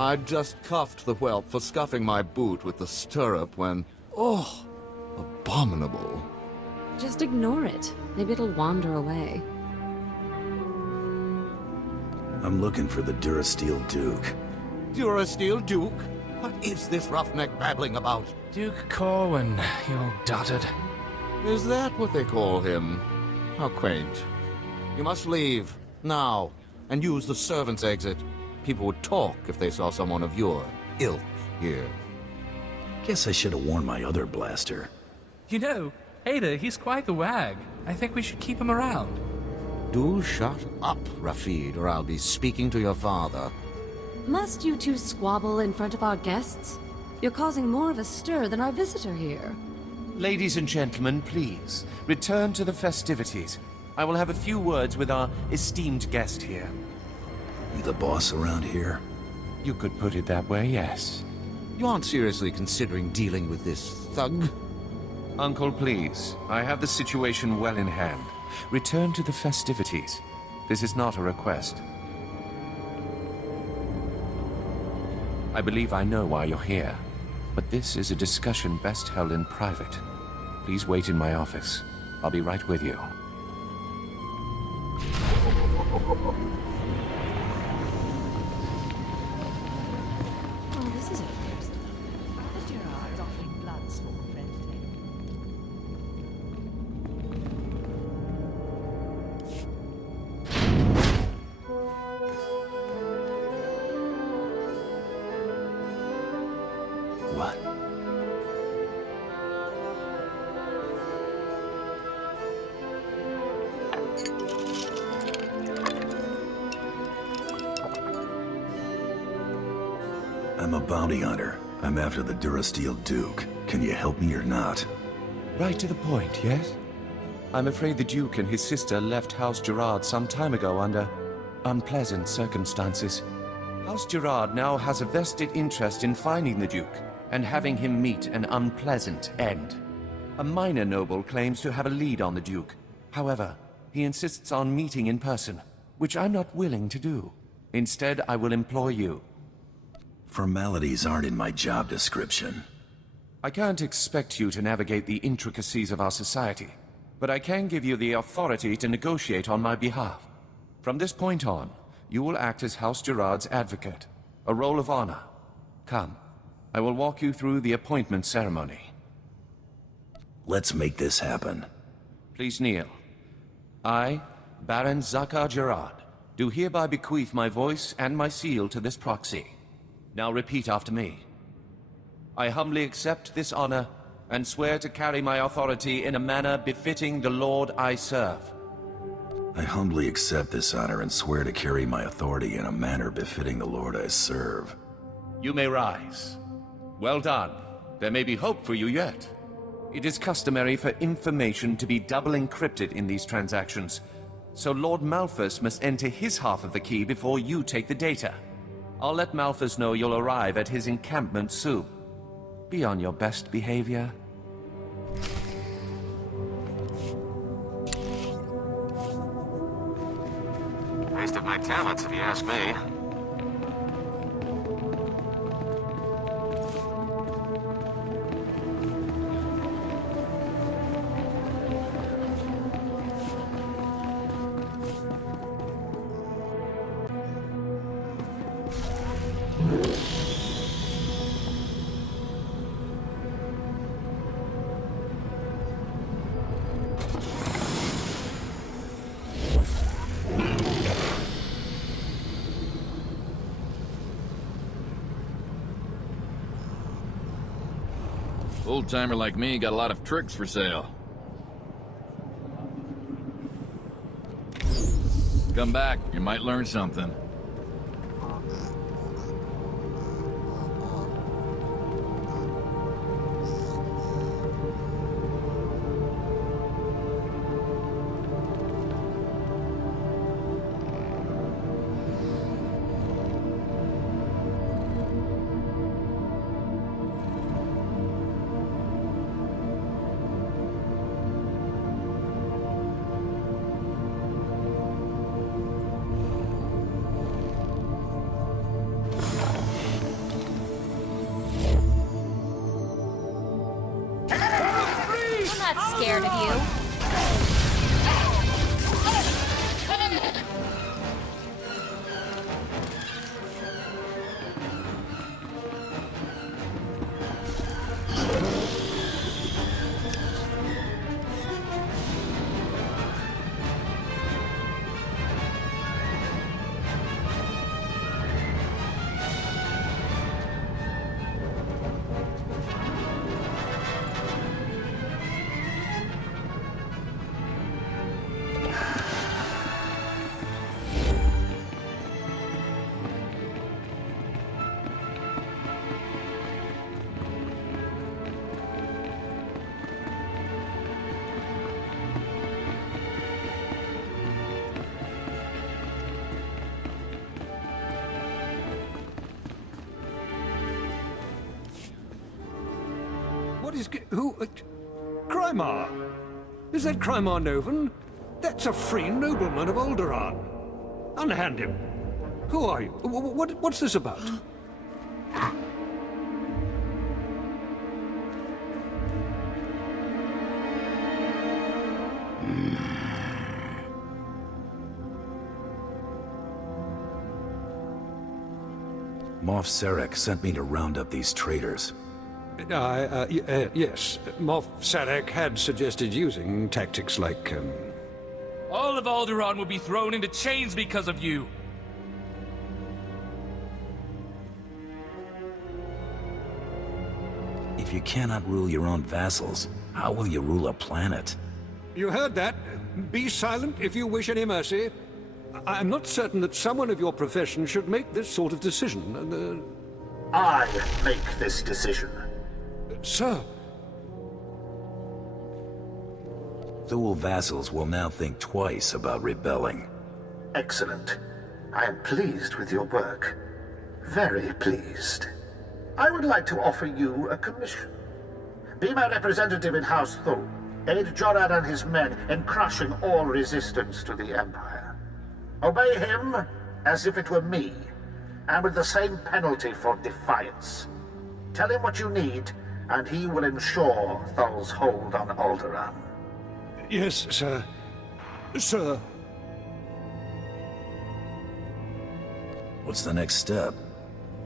I'd just cuffed the whelp for scuffing my boot with the stirrup when... Oh, abominable. Just ignore it. Maybe it'll wander away. I'm looking for the Durasteel Duke. Durasteel Duke? What is this roughneck babbling about? Duke Corwin, you old dotard. Is that what they call him? How quaint. You must leave, now, and use the servants' exit. People would talk if they saw someone of your ilk here. Guess I should have worn my other blaster. You know, Ada, he's quite the wag. I think we should keep him around. Do shut up, Rafid, or I'll be speaking to your father. Must you two squabble in front of our guests? You're causing more of a stir than our visitor here. Ladies and gentlemen, please, return to the festivities. I will have a few words with our esteemed guest here. You the boss around here? You could put it that way, yes. You aren't seriously considering dealing with this thug? Uncle, please. I have the situation well in hand. Return to the festivities. This is not a request. I believe I know why you're here, but this is a discussion best held in private. Please wait in my office. I'll be right with you. Oh, this is a first. The Gerard's offering blood, small friend. What? I'm a bounty hunter. I'm after the Durasteel Duke. Can you help me or not? Right to the point, yes? I'm afraid the Duke and his sister left House Gerard some time ago under unpleasant circumstances. House Gerard now has a vested interest in finding the Duke and having him meet an unpleasant end. A minor noble claims to have a lead on the Duke. However, he insists on meeting in person, which I'm not willing to do. Instead, I will employ you. Formalities aren't in my job description. I can't expect you to navigate the intricacies of our society, but I can give you the authority to negotiate on my behalf. From this point on, you will act as House Gerard's advocate, a role of honor. Come, I will walk you through the appointment ceremony. Let's make this happen. Please kneel. I, Baron Zakar Gerard, do hereby bequeath my voice and my seal to this proxy. Now repeat after me. I humbly accept this honor and swear to carry my authority in a manner befitting the Lord I serve. I humbly accept this honor and swear to carry my authority in a manner befitting the Lord I serve. You may rise. Well done. There may be hope for you yet. It is customary for information to be double encrypted in these transactions, so Lord Malphus must enter his half of the key before you take the data. I'll let Malphus know you'll arrive at his encampment soon. Be on your best behavior. Waste of my talents, if you ask me. Old-timer like me got a lot of tricks for sale. Come back, you might learn something. scared of you. What is... who... Crymar? Is that Crymar Novan? That's a free nobleman of Alderaan. Unhand him. Who are you? What's this about? Moff Sarek sent me to round up these traitors. Yes. Moff Sarek had suggested using tactics like, All of Alderaan will be thrown into chains because of you. If you cannot rule your own vassals, how will you rule a planet? You heard that. Be silent if you wish any mercy. I'm not certain that someone of your profession should make this sort of decision. I make this decision. Sir. Thule vassals will now think twice about rebelling. Excellent. I am pleased with your work. Very pleased. I would like to offer you a commission. Be my representative in House Thule. Aid Jorad and his men in crushing all resistance to the Empire. Obey him as if it were me, and with the same penalty for defiance. Tell him what you need, and he will ensure Thul's hold on Alderaan. Yes, sir. Sir. What's the next step?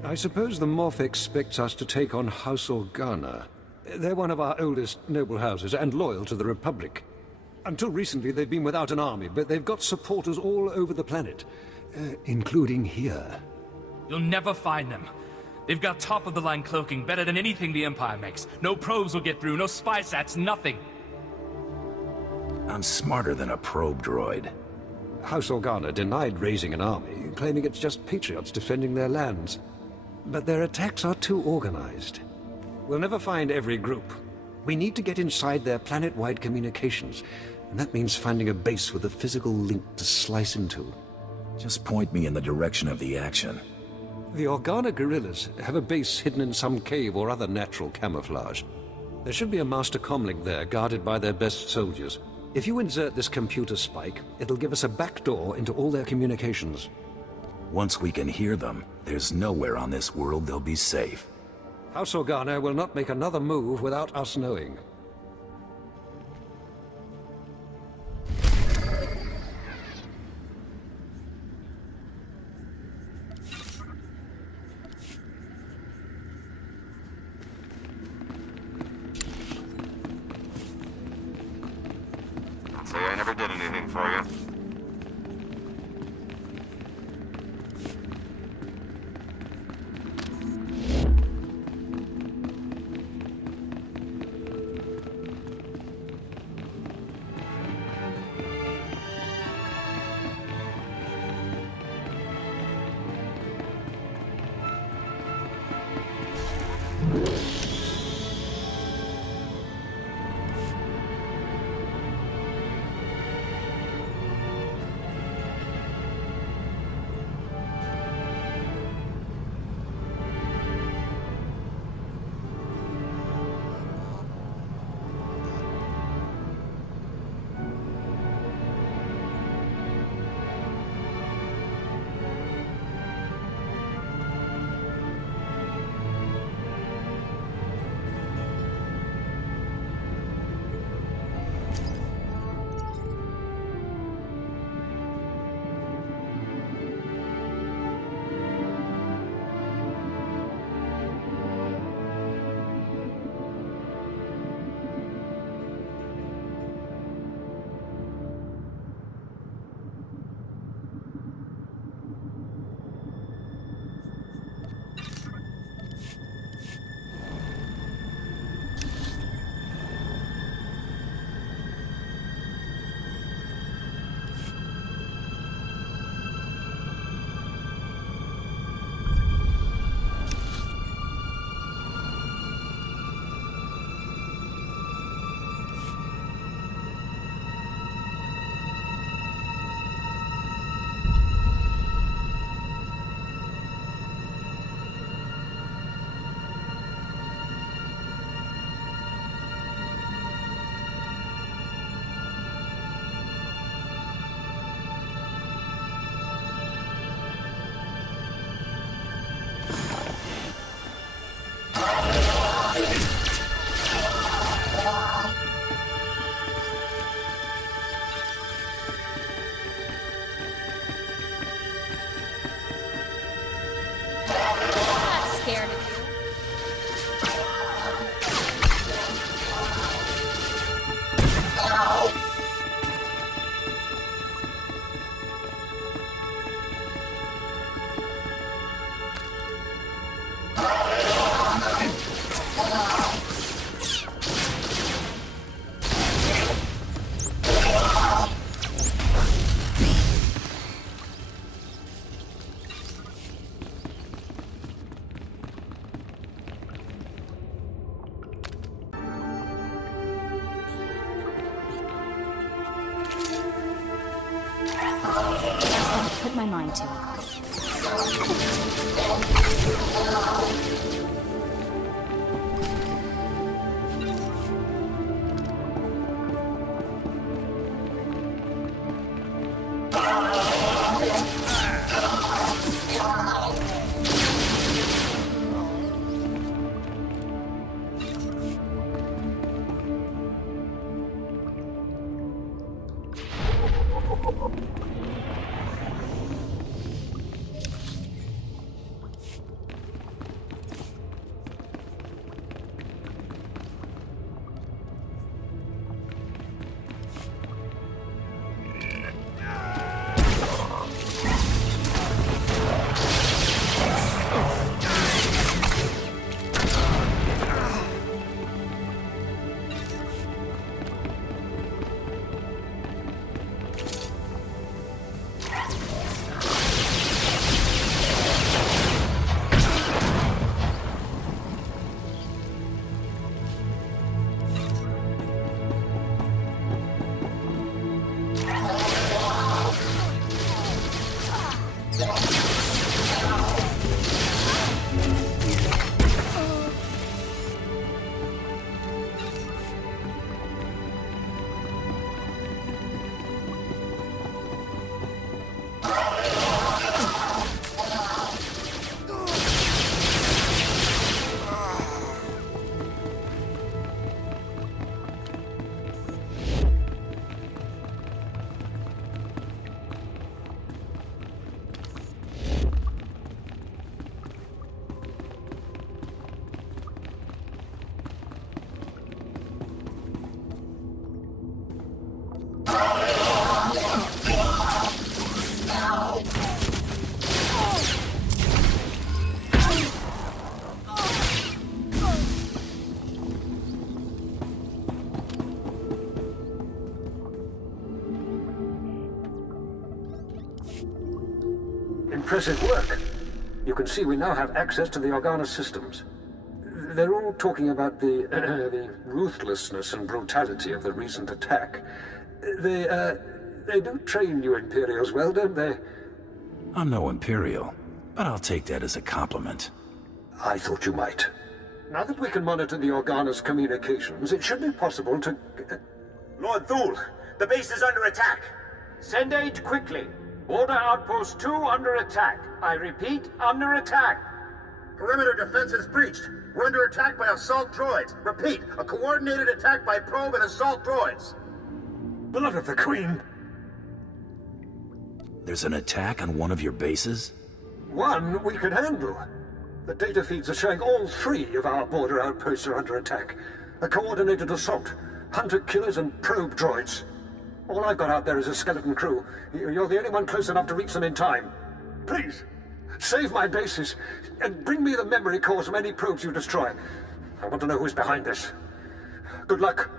I suppose the Moff expects us to take on House Organa. They're one of our oldest noble houses and loyal to the Republic. Until recently, they've been without an army, but they've got supporters all over the planet, including here. You'll never find them. They've got top-of-the-line cloaking, better than anything the Empire makes. No probes will get through, no spy sats, nothing. I'm smarter than a probe droid. House Organa denied raising an army, claiming it's just patriots defending their lands. But their attacks are too organized. We'll never find every group. We need to get inside their planet-wide communications, and that means finding a base with a physical link to slice into. Just point me in the direction of the action. The Organa guerrillas have a base hidden in some cave or other natural camouflage. There should be a master comlink there, guarded by their best soldiers. If you insert this computer spike, it'll give us a backdoor into all their communications. Once we can hear them, there's nowhere on this world they'll be safe. House Organa will not make another move without us knowing. I'd say I never did anything for you. Put my mind to it. Impressive work. You can see we now have access to the Organa systems. They're all talking about the ruthlessness and brutality of the recent attack. They do train you Imperials well, don't they? I'm no Imperial, but I'll take that as a compliment. I thought you might. Now that we can monitor the Organa's communications, it should be possible to... Lord Thule, the base is under attack. Send aid quickly. Order Outpost 2 under attack. I repeat, under attack. Perimeter defense is breached. We're under attack by assault droids. Repeat, a coordinated attack by probe and assault droids. Blood of the Queen! There's an attack on one of your bases? One we can handle. The data feeds are showing all 3 of our border outposts are under attack. A coordinated assault, hunter-killers and probe droids. All I've got out there is a skeleton crew. You're the only one close enough to reach them in time. Please, save my bases, and bring me the memory cores from any probes you destroy. I want to know who's behind this. Good luck.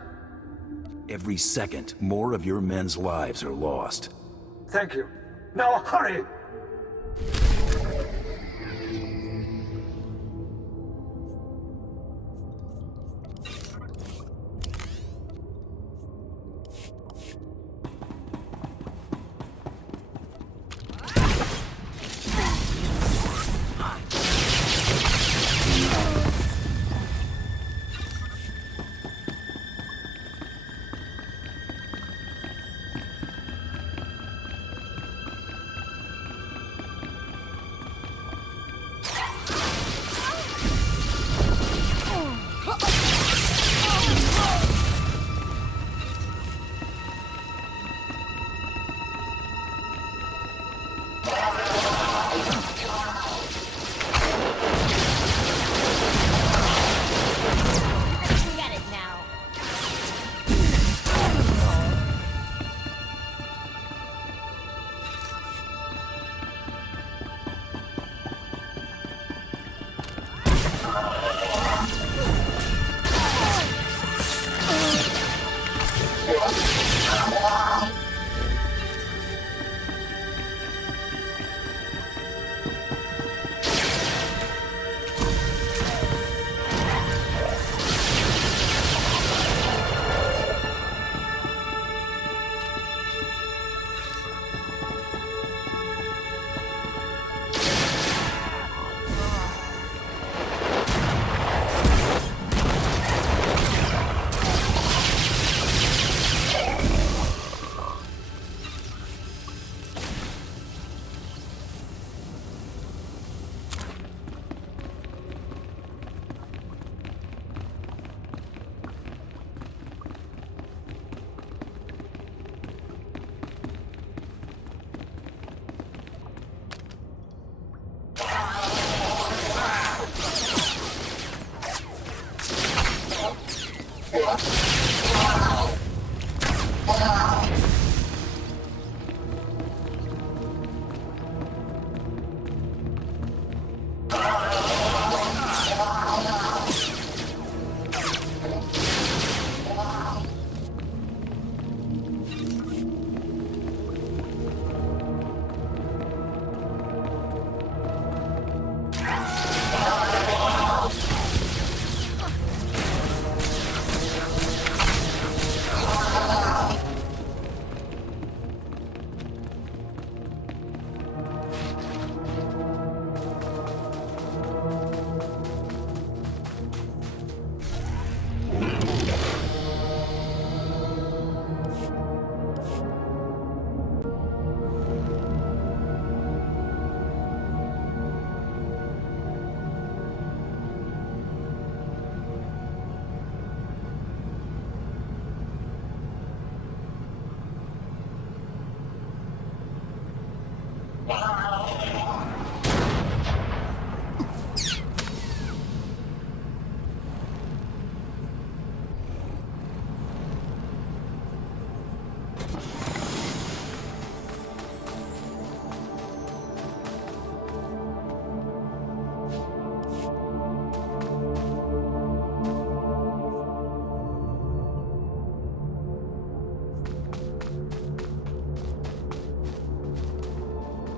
Every second, more of your men's lives are lost. Thank you. Now hurry!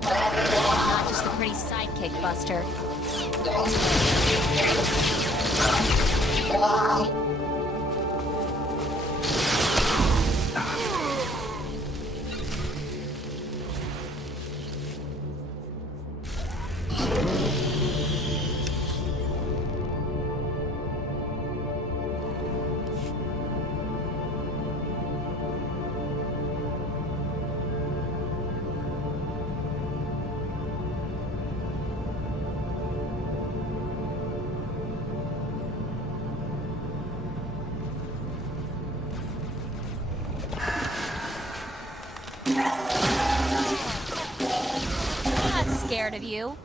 Not just a pretty sidekick, Buster. Scared of you.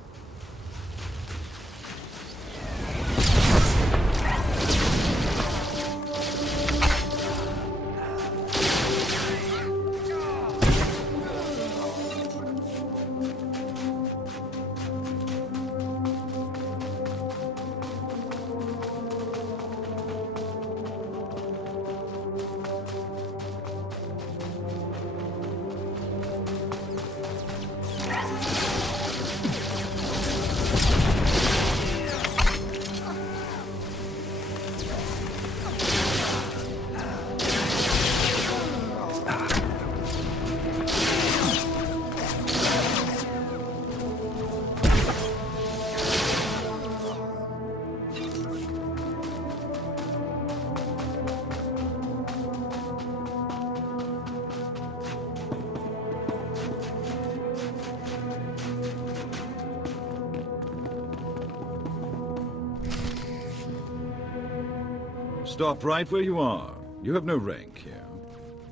Stop right where you are. You have no rank here.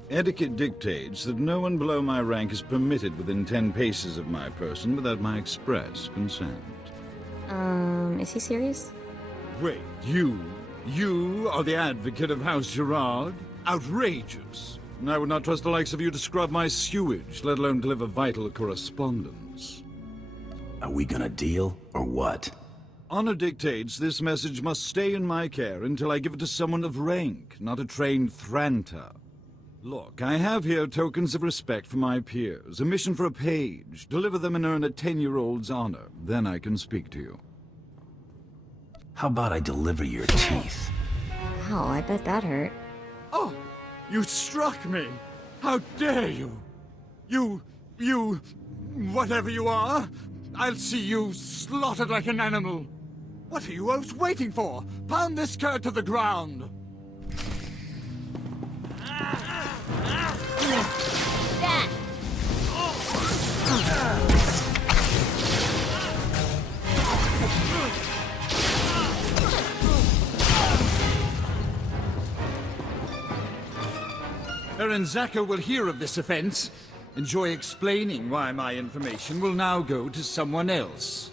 Etiquette dictates that no one below my rank is permitted within 10 paces of my person without my express consent. Is he serious? Wait, you are the advocate of House Gerard? Outrageous. I would not trust the likes of you to scrub my sewage, let alone deliver vital correspondence. Are we gonna deal, or what? Honor dictates this message must stay in my care until I give it to someone of rank, not a trained Thranta. Look, I have here tokens of respect for my peers, a mission for a page. Deliver them and earn a 10-year-old's honor. Then I can speak to you. How about I deliver your teeth? Wow, I bet that hurt. Oh, you struck me! How dare you! You, whatever you are, I'll see you slaughtered like an animal. What are you both waiting for? Pound this cur to the ground! That! Baron Zaka will hear of this offense. Enjoy explaining why my information will now go to someone else.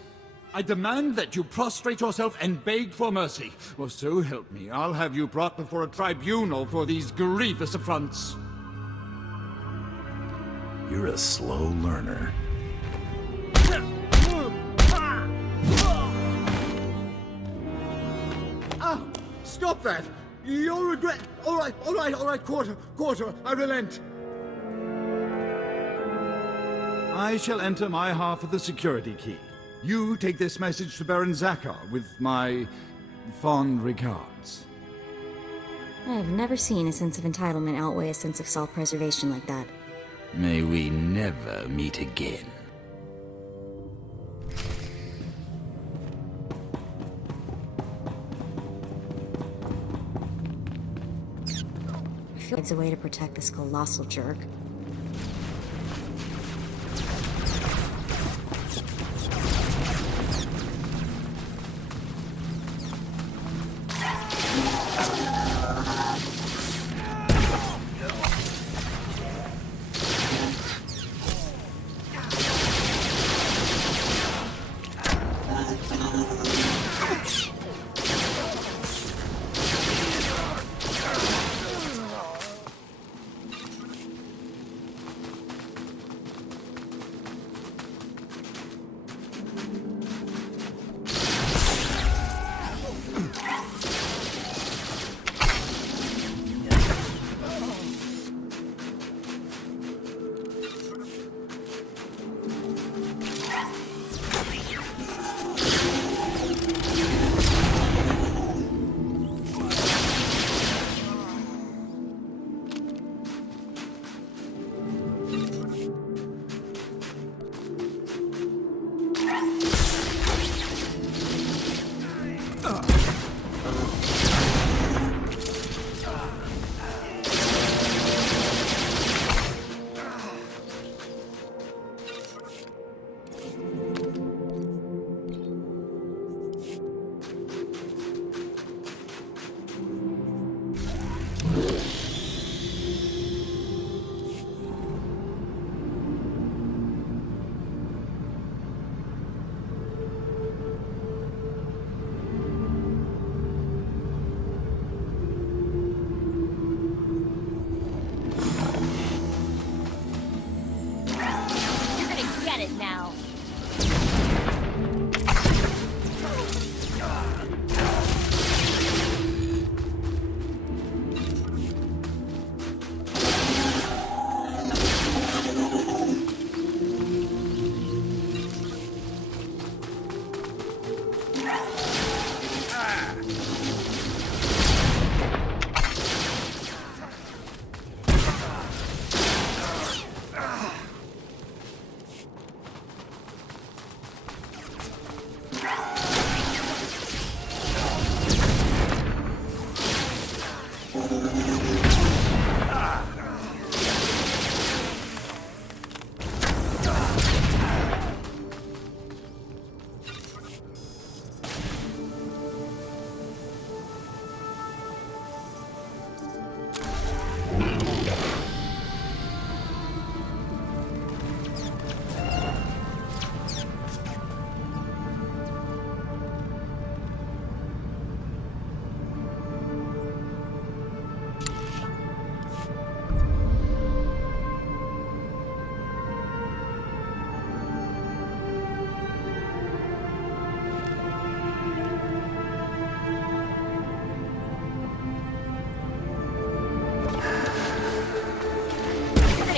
I demand that you prostrate yourself and beg for mercy. Or so help me, I'll have you brought before a tribunal for these grievous affronts. You're a slow learner. Ah! Stop that! You'll regret... All right, quarter, I relent. I shall enter my half of the security key. You take this message to Baron Zakar with my fond regards. I've never seen a sense of entitlement outweigh a sense of self-preservation like that. May we never meet again. I feel like it's a way to protect this colossal jerk.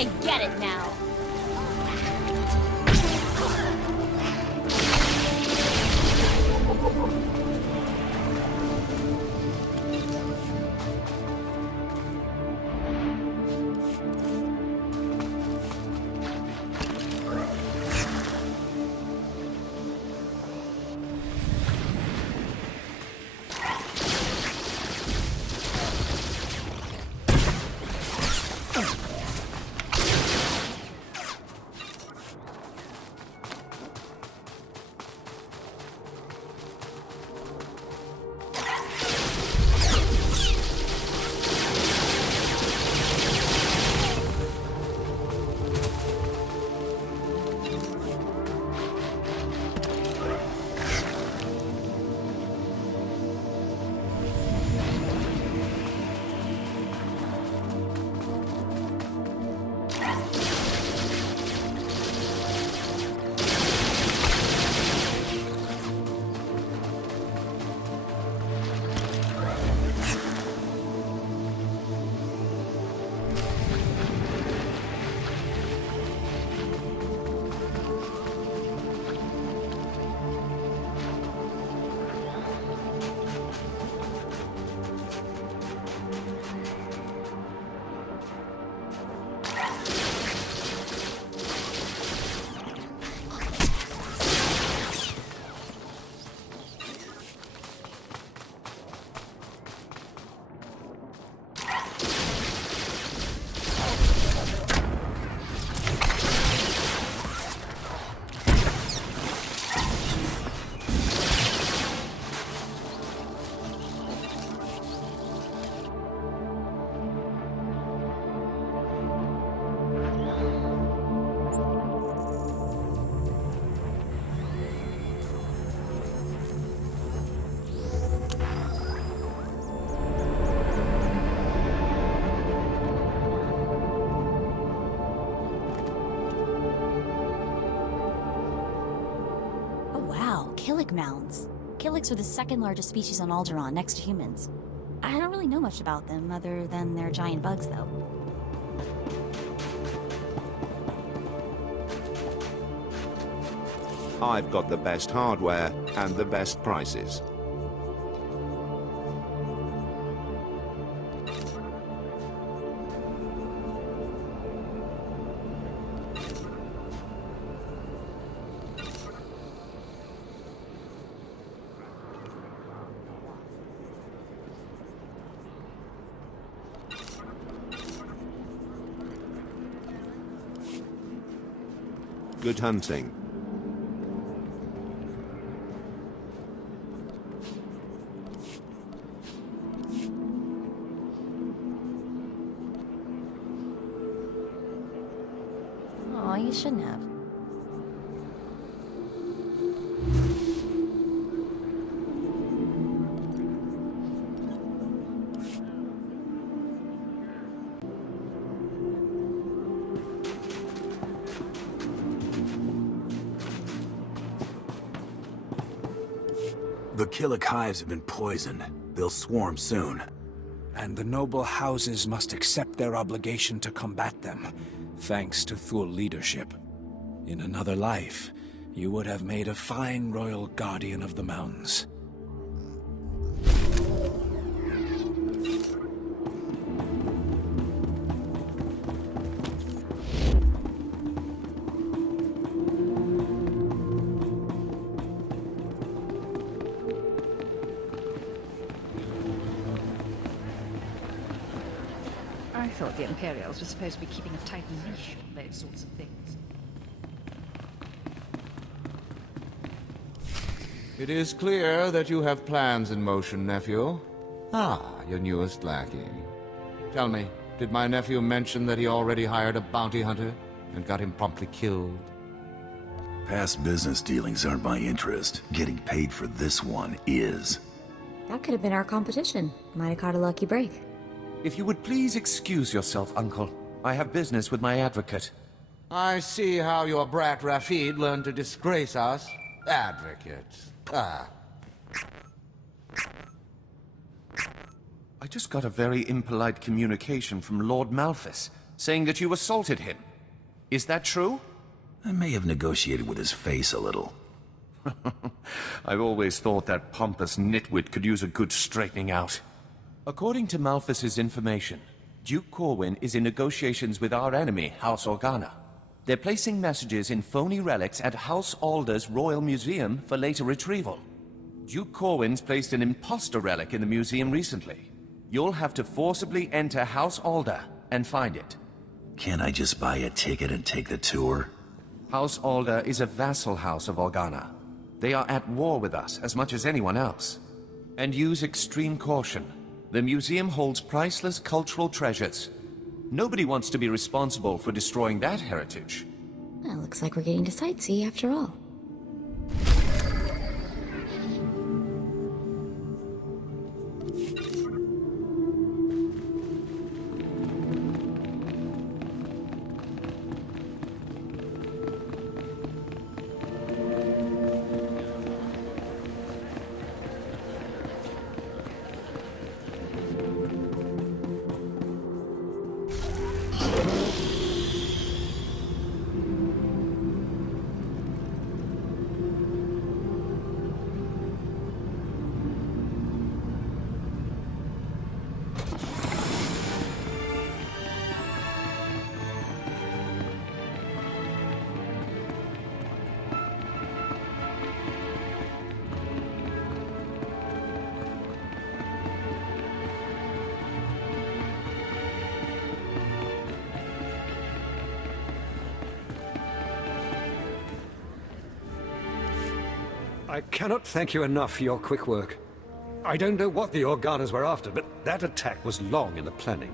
gonna get it now. Mounds. Killiks are the second largest species on Alderaan, next to humans. I don't really know much about them, other than they're giant bugs, though. I've got the best hardware and the best prices. Good hunting. Aw, you shouldn't have. The Killik hives have been poisoned. They'll swarm soon. And the noble houses must accept their obligation to combat them, thanks to Thule leadership. In another life, you would have made a fine royal guardian of the mountains. I thought the Imperials were supposed to be keeping a tight leash on those sorts of things. It is clear that you have plans in motion, nephew. Ah, your newest lackey. Tell me, did my nephew mention that he already hired a bounty hunter and got him promptly killed? Past business dealings aren't my interest. Getting paid for this one is. That could have been our competition. Might have caught a lucky break. If you would please excuse yourself, Uncle. I have business with my advocate. I see how your brat Rafid learned to disgrace us. Advocate. Ah. I just got a very impolite communication from Lord Malphus, saying that you assaulted him. Is that true? I may have negotiated with his face a little. I've always thought that pompous nitwit could use a good straightening out. According to Malthus's information, Duke Corwin is in negotiations with our enemy, House Organa. They're placing messages in phony relics at House Alder's Royal Museum for later retrieval. Duke Corwin's placed an imposter relic in the museum recently. You'll have to forcibly enter House Alder and find it. Can't I just buy a ticket and take the tour? House Alder is a vassal house of Organa. They are at war with us as much as anyone else. And use extreme caution. The museum holds priceless cultural treasures. Nobody wants to be responsible for destroying that heritage. Well, looks like we're getting to sightsee after all. I cannot thank you enough for your quick work. I don't know what the Organas were after, but that attack was long in the planning.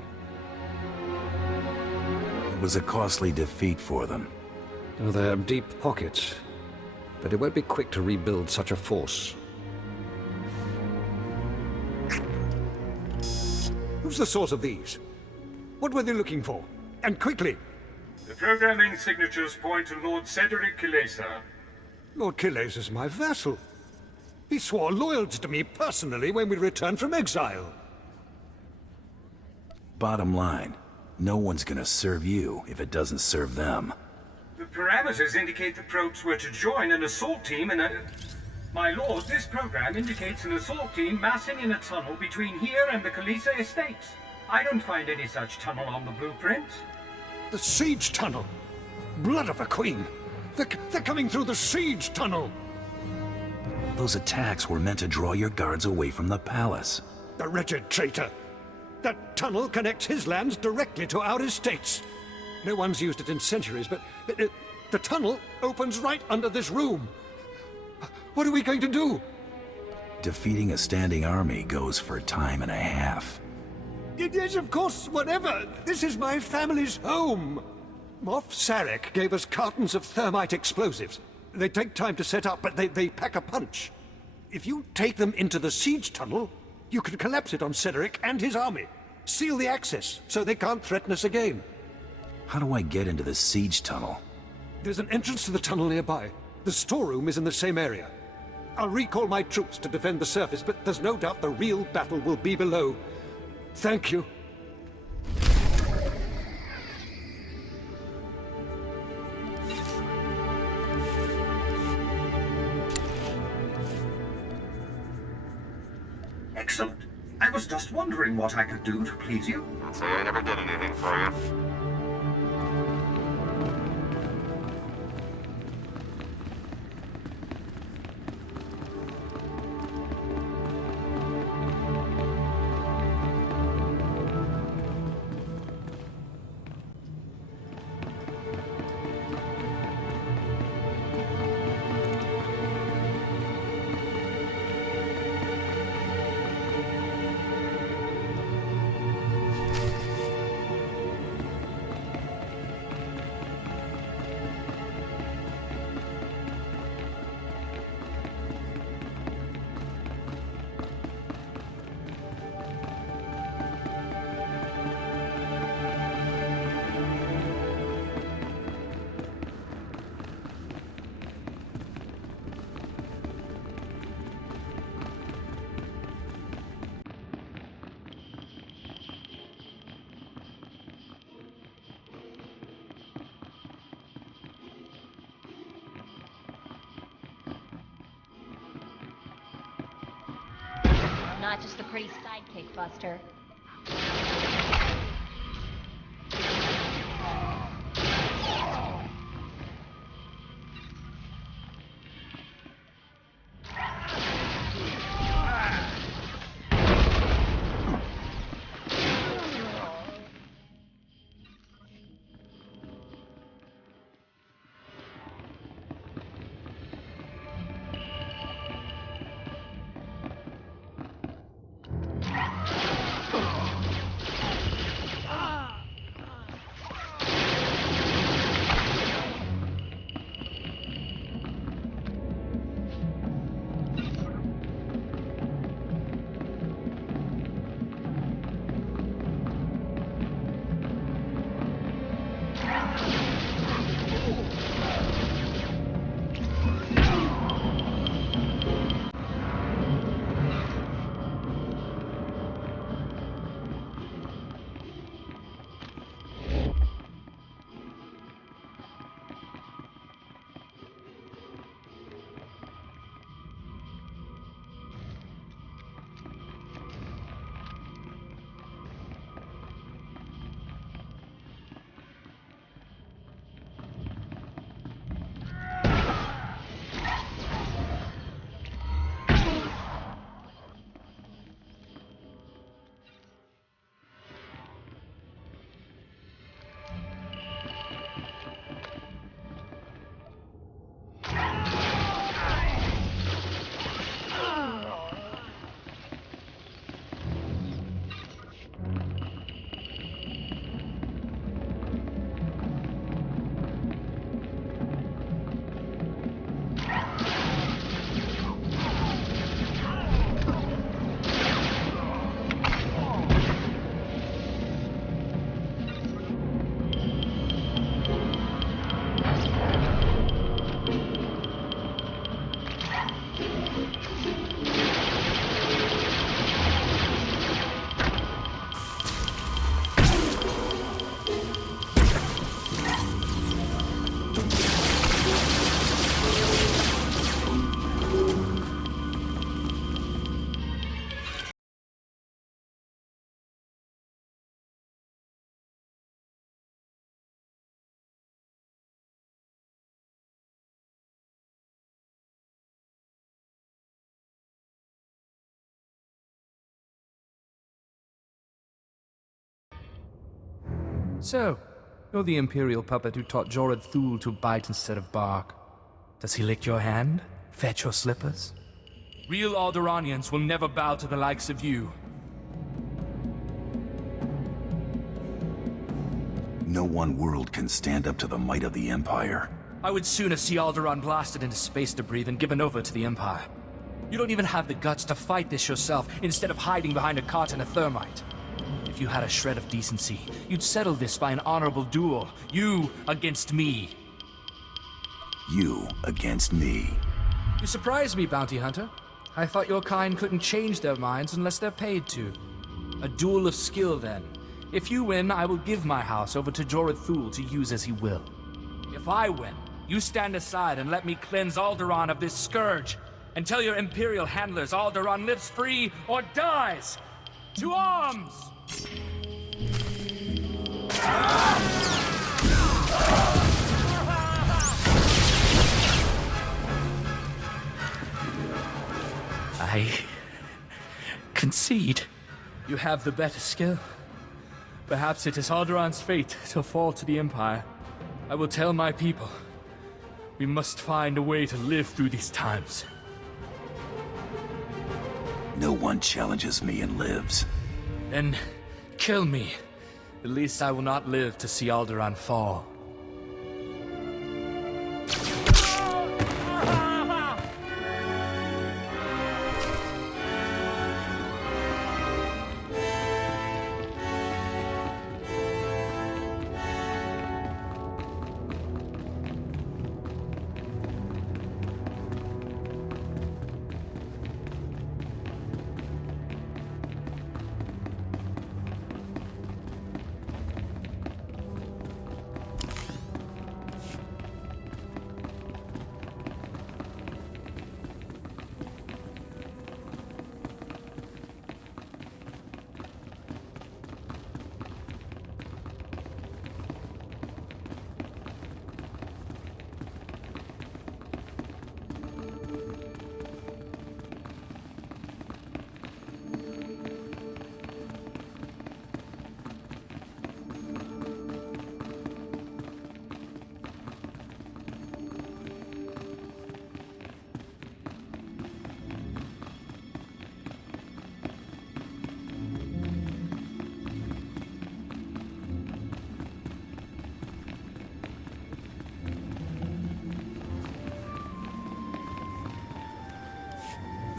It was a costly defeat for them. Oh, they have deep pockets, but it won't be quick to rebuild such a force. Who's the source of these? What were they looking for? And quickly! The programming signatures point to Lord Cedric Kilesa. Lord Kilesa is my vassal. He swore loyalty to me personally when we returned from exile. Bottom line, no one's gonna serve you if it doesn't serve them. The parameters indicate the probes were to join an assault team in a... My lord, this program indicates an assault team massing in a tunnel between here and the Kilesa estates. I don't find any such tunnel on the blueprint. The siege tunnel! Blood of a queen! They're coming through the siege tunnel! Those attacks were meant to draw your guards away from the palace. The wretched traitor! That tunnel connects his lands directly to our estates. No one's used it in centuries, but the tunnel opens right under this room. What are we going to do? Defeating a standing army goes for time and a half. Yes, of course, whatever. This is my family's home. Moff Sarek gave us cartons of thermite explosives. They take time to set up, but they pack a punch. If you take them into the siege tunnel, you can collapse it on Cedric and his army. Seal the access, so they can't threaten us again. How do I get into the siege tunnel? There's an entrance to the tunnel nearby. The storeroom is in the same area. I'll recall my troops to defend the surface, but there's no doubt the real battle will be below. Thank you. Excellent. I was just wondering what I could do to please you. I'd say I never did anything for you. not just a pretty sidekick, Buster. So, you're the Imperial puppet who taught Jorad Thul to bite instead of bark. Does he lick your hand? Fetch your slippers? Real Alderaanians will never bow to the likes of you. No one world can stand up to the might of the Empire. I would sooner see Alderaan blasted into space debris than given over to the Empire. You don't even have the guts to fight this yourself, instead of hiding behind a cart and a thermite. If you had a shred of decency, you'd settle this by an honorable duel. You against me. You against me. You surprise me, Bounty Hunter. I thought your kind couldn't change their minds unless they're paid to. A duel of skill, then. If you win, I will give my house over to Jorad Thul to use as he will. If I win, you stand aside and let me cleanse Alderaan of this scourge, and tell your Imperial handlers Alderaan lives free or dies! To arms! I concede. You have the better skill. Perhaps it is Alderaan's fate to fall to the Empire. I will tell my people. We must find a way to live through these times. No one challenges me and lives. Then kill me. At least I will not live to see Alderaan fall.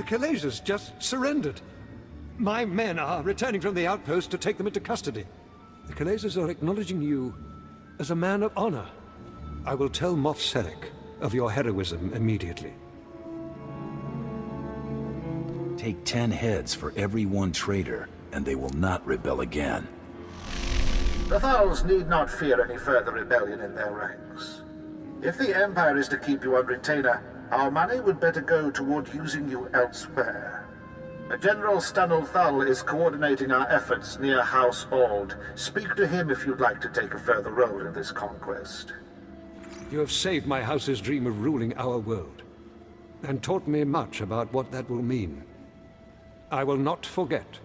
Kalezas just surrendered. My men are returning from the outpost to take them into custody. The Kalezas are acknowledging you as a man of honor. I will tell Moff Serek of your heroism immediately. Take 10 heads for every one traitor, and they will not rebel again. The Thals need not fear any further rebellion in their ranks. If the Empire is to keep you on retainer, our money would better go toward using you elsewhere. General Stanul Thal is coordinating our efforts near House Ald. Speak to him if you'd like to take a further role in this conquest. You have saved my house's dream of ruling our world, and taught me much about what that will mean. I will not forget.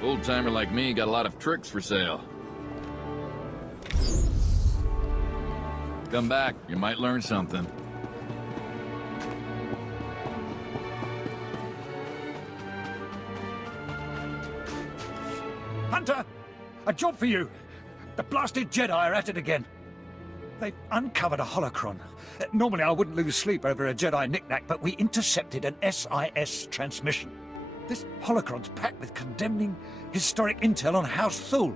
Old-timer like me got a lot of tricks for sale. Come back, you might learn something. Hunter! A job for you! The blasted Jedi are at it again. They've uncovered a holocron. Normally I wouldn't lose sleep over a Jedi knick-knack, but we intercepted an SIS transmission. This holocron's packed with condemning historic intel on House Thul.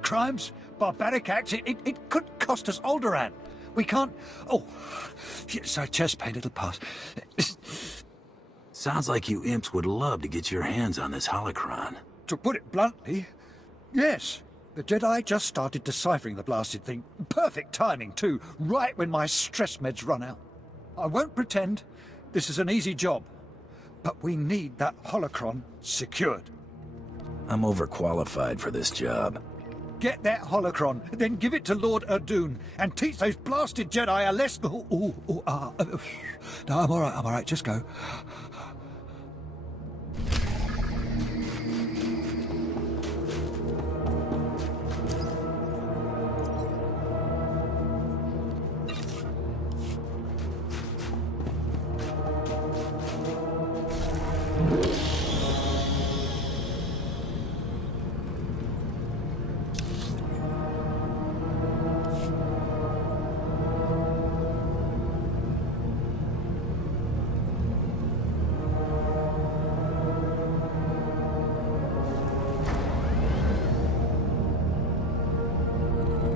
Crimes, barbaric acts, it could cost us Alderaan. We can't... Oh, sorry, chest pain, it'll pass. Sounds like you imps would love to get your hands on this holocron. To put it bluntly, yes. The Jedi just started deciphering the blasted thing. Perfect timing, too, right when my stress meds run out. I won't pretend this is an easy job, but we need that holocron secured. I'm overqualified for this job. Get that holocron, then give it to Lord Alderaan, and teach those blasted Jedi a lesson. No, I'm all right, just go.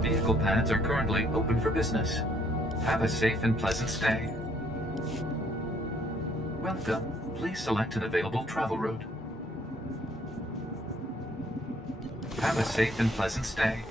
Vehicle pads are currently open for business. Have a safe and pleasant stay. Welcome. Please select an available travel route. Have a safe and pleasant stay.